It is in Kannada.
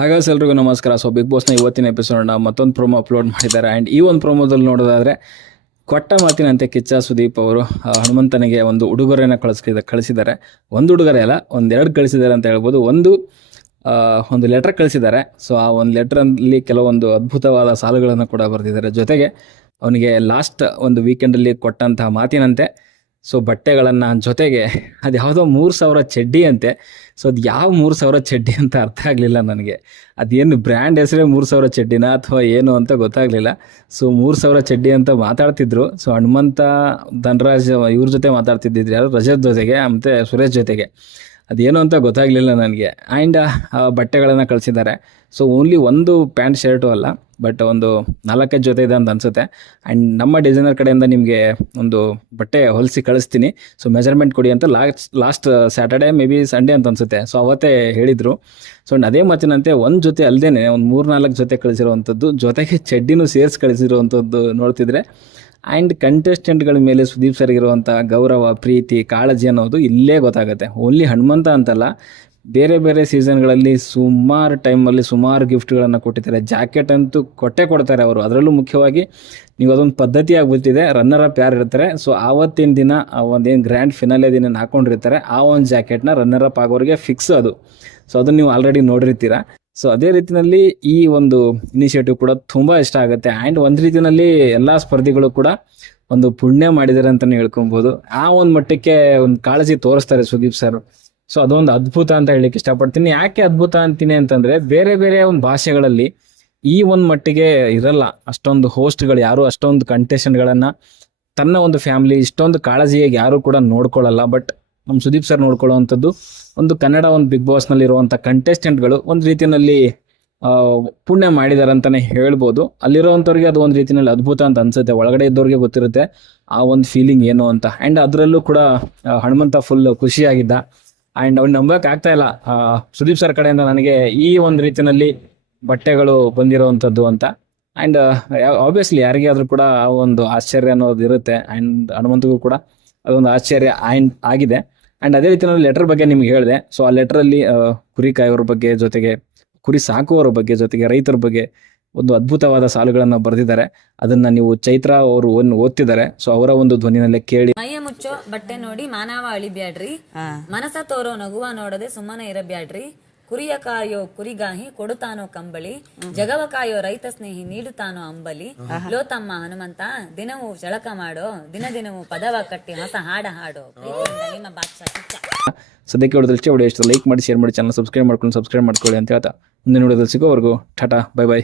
ಹಾಗಾದ್ರೆ ಎಲ್ರಿಗೂ ನಮಸ್ಕಾರ. ಸೊ ಬಿಗ್ ಬಾಸ್ನ ಇವತ್ತಿನ ಎಪಿಸೋಡ್ನ ಮತ್ತೊಂದು ಪ್ರೋಮೋ ಅಪ್ಲೋಡ್ ಮಾಡಿದ್ದಾರೆ. ಆ್ಯಂಡ್ ಈ ಒಂದು ಪ್ರೋಮೋದಲ್ಲಿ ನೋಡೋದಾದರೆ ಕೊಟ್ಟ ಮಾತಿನಂತೆ ಕಿಚ್ಚ ಸುದೀಪ್ ಅವರು ಹನುಮಂತನಿಗೆ ಒಂದು ಉಡುಗೊರೆಯನ್ನು ಕಳಿಸ್ಕಿದ ಕಳಿಸಿದ್ದಾರೆ. ಒಂದು ಉಡುಗೊರೆ ಅಲ್ಲ, ಒಂದೆರಡು ಕಳಿಸಿದ್ದಾರೆ ಅಂತ ಹೇಳ್ಬೋದು. ಒಂದು ಒಂದು ಲೆಟರ್ ಕಳಿಸಿದ್ದಾರೆ. ಸೊ ಆ ಒಂದು ಲೆಟ್ರಲ್ಲಿ ಕೆಲವೊಂದು ಅದ್ಭುತವಾದ ಸಾಲುಗಳನ್ನು ಕೂಡ ಬರೆದಿದ್ದಾರೆ. ಜೊತೆಗೆ, ಅವನಿಗೆ ಲಾಸ್ಟ್ ಒಂದು ವೀಕೆಂಡಲ್ಲಿ ಕೊಟ್ಟಂತಹ ಮಾತಿನಂತೆ ಸೊ ಬಟ್ಟೆಗಳನ್ನು ಜೊತೆಗೆ ಅದು ಯಾವುದೋ ಮೂರು ಸಾವಿರ ಚಡ್ಡಿ ಅಂತೆ. ಸೊ ಅದು ಯಾವ ಮೂರು ಸಾವಿರ ಚಡ್ಡಿ ಅಂತ ಅರ್ಥ ಆಗಲಿಲ್ಲ ನನಗೆ. ಅದೇನು ಬ್ರ್ಯಾಂಡ್ ಹೆಸರೇ ಮೂರು ಸಾವಿರ ಚಡ್ಡಿನ ಅಥವಾ ಏನು ಅಂತ ಗೊತ್ತಾಗಲಿಲ್ಲ. ಸೊ ಮೂರು ಸಾವಿರ ಚಡ್ಡಿ ಅಂತ ಮಾತಾಡ್ತಿದ್ರು. ಸೊ ಹನುಮಂತ ಧನರಾಜ್ ಇವ್ರ ಜೊತೆ ಮಾತಾಡ್ತಿದ್ದಿದ್ರು ಯಾರು? ರಜತ್ ಜೊತೆಗೆ, ಮತ್ತು ಸುರೇಶ್ ಜೊತೆಗೆ. ಅದೇನು ಅಂತ ಗೊತ್ತಾಗಲಿಲ್ಲ ನನಗೆ. ಆ್ಯಂಡ್ ಬಟ್ಟೆಗಳನ್ನು ಕಳಿಸಿದ್ದಾರೆ. ಸೊ ಓನ್ಲಿ ಒಂದು ಪ್ಯಾಂಟ್ ಶರ್ಟು ಅಲ್ಲ. ಬಟ್ ಒಂದು ನಾಲ್ಕೈದು ಜೊತೆ ಇದೆ ಅಂತ ಅನಿಸುತ್ತೆ. ಆ್ಯಂಡ್ ನಮ್ಮ ಡಿಸೈನರ್ ಕಡೆಯಿಂದ ನಿಮಗೆ ಒಂದು ಬಟ್ಟೆ ಹೊಲಿಸಿ ಕಳಿಸ್ತೀನಿ. ಸೊ ಮೆಜರ್ಮೆಂಟ್ ಕೊಡಿ ಅಂತ last last Saturday maybe Sunday ಅಂತ ಅನ್ಸುತ್ತೆ. ಸೊ ಅವತ್ತೇ ಹೇಳಿದರು. ಸೊ ಅದೇ ಮಾತಿನಂತೆ ಒಂದು ಜೊತೆ ಅಲ್ಲದೇ ಒಂದು ಮೂರು ನಾಲ್ಕು ಜೊತೆ ಕಳಿಸಿರುವಂಥದ್ದು ಜೊತೆಗೆ ಚಡ್ಡಿನೂ ಸೇರಿಸಿ ಕಳಿಸಿರುವಂಥದ್ದು ನೋಡ್ತಿದ್ರೆ. ಆ್ಯಂಡ್ ಕಂಟೆಸ್ಟೆಂಟ್ಗಳ ಮೇಲೆ ಸುದೀಪ್ ಸರ್ ಇರುವಂಥ ಗೌರವ, ಪ್ರೀತಿ, ಕಾಳಜಿ ಅನ್ನೋದು ಇಲ್ಲೇ ಗೊತ್ತಾಗುತ್ತೆ. ಓನ್ಲಿ ಹನುಮಂತ ಅಂತಲ್ಲ. ಬೇರೆ ಬೇರೆ ಸೀಸನ್ಗಳಲ್ಲಿ ಸುಮಾರು ಟೈಮಲ್ಲಿ ಸುಮಾರು ಗಿಫ್ಟ್ಗಳನ್ನು ಕೊಟ್ಟಿದ್ದಾರೆ. ಜಾಕೆಟ್ ಅಂತೂ ಕೊಟ್ಟೆ ಕೊಡ್ತಾರೆ ಅವರು. ಅದರಲ್ಲೂ ಮುಖ್ಯವಾಗಿ ನೀವು ಅದೊಂದು ಪದ್ಧತಿ ಆಗ್ಬಿಟ್ಟಿದೆ. ರನ್ನರ್ ಅಪ್ ಯಾರು ಇರ್ತಾರೆ? ಸೊ ಆವತ್ತಿನ ದಿನ, ಆ ಒಂದೇನು ಗ್ರ್ಯಾಂಡ್ ಫಿನಾಲೆ ದಿನ ಹಾಕೊಂಡಿರ್ತಾರೆ. ಆ ಒಂದು ಜಾಕೆಟ್ನ ರನ್ನರ್ ಅಪ್ ಆಗೋರಿಗೆ ಫಿಕ್ಸ್ ಅದು. ಸೊ ಅದನ್ನು ನೀವು ಆಲ್ರೆಡಿ ನೋಡಿರ್ತೀರ. ಸೊ ಅದೇ ರೀತಿಯಲ್ಲಿ ಈ ಒಂದು ಇನಿಷಿಯೇಟಿವ್ ಕೂಡ ತುಂಬ ಇಷ್ಟ ಆಗುತ್ತೆ. ಆ್ಯಂಡ್ ಒಂದು ರೀತಿಯಲ್ಲಿ ಎಲ್ಲ ಸ್ಪರ್ಧಿಗಳು ಕೂಡ ಒಂದು ಪುಣ್ಯ ಮಾಡಿದ್ದಾರೆ ಅಂತಲೇ ಹೇಳ್ಕೊಬೋದು. ಆ ಒಂದು ಮಟ್ಟಕ್ಕೆ ಒಂದು ಕಾಳಜಿ ತೋರಿಸ್ತಾರೆ ಸುದೀಪ್ ಸರ್ ಸೊ ಅದೊಂದು ಅದ್ಭುತ ಅಂತ ಹೇಳಲಿಕ್ಕೆ ಇಷ್ಟಪಡ್ತೀನಿ. ಯಾಕೆ ಅದ್ಭುತ ಅಂತೀನಿ ಅಂತಂದ್ರೆ ಬೇರೆ ಬೇರೆ ಒಂದು ಭಾಷೆಗಳಲ್ಲಿ ಈ ಒಂದು ಮಟ್ಟಿಗೆ ಇರಲ್ಲ. ಅಷ್ಟೊಂದು ಹೋಸ್ಟ್ಗಳು ಯಾರು, ಅಷ್ಟೊಂದು ಕಂಟೆಸ್ಟೆಂಟ್ಗಳನ್ನ ತನ್ನ ಒಂದು ಫ್ಯಾಮಿಲಿ ಇಷ್ಟೊಂದು ಕಾಳಜಿಯಾಗಿ ಯಾರು ಕೂಡ ನೋಡ್ಕೊಳ್ಳಲ್ಲ. ಬಟ್ ನಮ್ಮ ಸುದೀಪ್ ಸರ್ ನೋಡ್ಕೊಳ್ಳುವಂಥದ್ದು ಒಂದು ಕನ್ನಡ ಒಂದು ಬಿಗ್ ಬಾಸ್ನಲ್ಲಿ ಇರುವಂಥ ಕಂಟೆಸ್ಟೆಂಟ್ಗಳು ಒಂದು ರೀತಿಯಲ್ಲಿ ಪುಣ್ಯ ಮಾಡಿದ್ದಾರೆ ಅಂತಾನೆ ಹೇಳ್ಬೋದು. ಅಲ್ಲಿರೋವಂಥವ್ರಿಗೆ ಅದು ಒಂದು ರೀತಿಯಲ್ಲಿ ಅದ್ಭುತ ಅಂತ ಅನ್ಸುತ್ತೆ. ಒಳಗಡೆ ಇದ್ದವ್ರಿಗೆ ಗೊತ್ತಿರುತ್ತೆ ಆ ಒಂದು ಫೀಲಿಂಗ್ ಏನು ಅಂತ. ಆ್ಯಂಡ್ ಅದರಲ್ಲೂ ಕೂಡ ಹನುಮಂತ ಫುಲ್ ಖುಷಿಯಾಗಿದ್ದ. ಆ್ಯಂಡ್ ಅವ್ನು ನಂಬಕ್ ಆಗ್ತಾ ಇಲ್ಲ. ಸುದೀಪ್ ಸರ್ ಕಡೆಯಿಂದ ನನಗೆ ಈ ಒಂದು ರೀತಿಯಲ್ಲಿ ಬಟ್ಟೆಗಳು ಬಂದಿರೋವಂಥದ್ದು ಅಂತ. ಆ್ಯಂಡ್ ಆಬ್ವಿಯಸ್ಲಿ ಯಾರಿಗೆ ಆದ್ರೂ ಕೂಡ ಆ ಒಂದು ಆಶ್ಚರ್ಯ ಅನ್ನೋದು ಇರುತ್ತೆ. ಆ್ಯಂಡ್ ಹನುಮಂತಗೂ ಕೂಡ ಅದೊಂದು ಆಶ್ಚರ್ಯ ಆ್ಯಂಡ್ ಆಗಿದೆ. ಆ್ಯಂಡ್ ಅದೇ ರೀತಿಯಲ್ಲಿ ಲೆಟರ್ ಬಗ್ಗೆ ನಿಮ್ಗೆ ಹೇಳಿದೆ. ಸೊ ಆ ಲೆಟ್ರಲ್ಲಿ ಕುರಿ ಕಾಯೋರ ಬಗ್ಗೆ ಜೊತೆಗೆ, ಕುರಿ ಸಾಕುವವರ ಬಗ್ಗೆ ಜೊತೆಗೆ ರೈತರ ಬಗ್ಗೆ ಒಂದು ಅದ್ಭುತವಾದ ಸಾಲುಗಳನ್ನು ಬರೆದಿದ್ದಾರೆ. ಅದನ್ನ ನೀವು ಚೈತ್ರ ಅವರು ಓದ್ತಿದ್ದಾರೆ. ಸೊ ಅವರ ಒಂದು ಧ್ವನಿನಲ್ಲೇ ಕೇಳಿ. ಮುಚ್ಚೋ ಬಟ್ಟೆ ನೋಡಿ ಮಾನವ ಅಳಿಬ್ಯಾಡ್ರಿ. ಮನಸ ತೋರೋ ನಗುವ ನೋಡದೆ ಸುಮ್ಮನೆ ಇರಬ್ಯಾಡ್ರಿ. ಕುರಿಯ ಕಾಯೋ ಕುರಿಗಾಹಿ ಕೊಡುತ್ತಾನೋ ಕಂಬಳಿ. ಜಗವ ಕಾಯೋ ರೈತ ಸ್ನೇಹಿ ನೀಡುತ್ತಾನೋ ಅಂಬಲಿ. ಲೋತಮ್ಮ ಹನುಮಂತ ದಿನವೂ ಜಳಕ ಮಾಡೋ ದಿನ ದಿನವೂ ಪದವ ಕಟ್ಟಿ ಹೊಸ ಹಾಡ ಹಾಡೋ. ಪ್ರೀತಿಯಿಂದ ನಿಮ್ಮ ಬಾದ್ಶಾ ಕಿಚ್ಚ ಸದ್ಯಕ್ಕೆ ವಿಡಿಯೋ ಇಷ್ಟ ಲೈಕ್ ಮಾಡಿ ಶೇರ್ ಮಾಡಿ ಚಾನಲ್ ಸಬ್ಸ್ಕ್ರೈಬ್ ಮಾಡ್ಕೊಂಡು ಸಬ್ಸ್ಕ್ರೈಬ್ ಮಾಡ್ಕೊಳ್ಳಿ ಅಂತ ಹೇಳ್ತಾ. ಮುಂದೆ ನೋಡೋದ್ರಲ್ಲಿ ಸಿಗೋವರೆಗೂ ಟಾಟಾ ಬೈ ಬೈ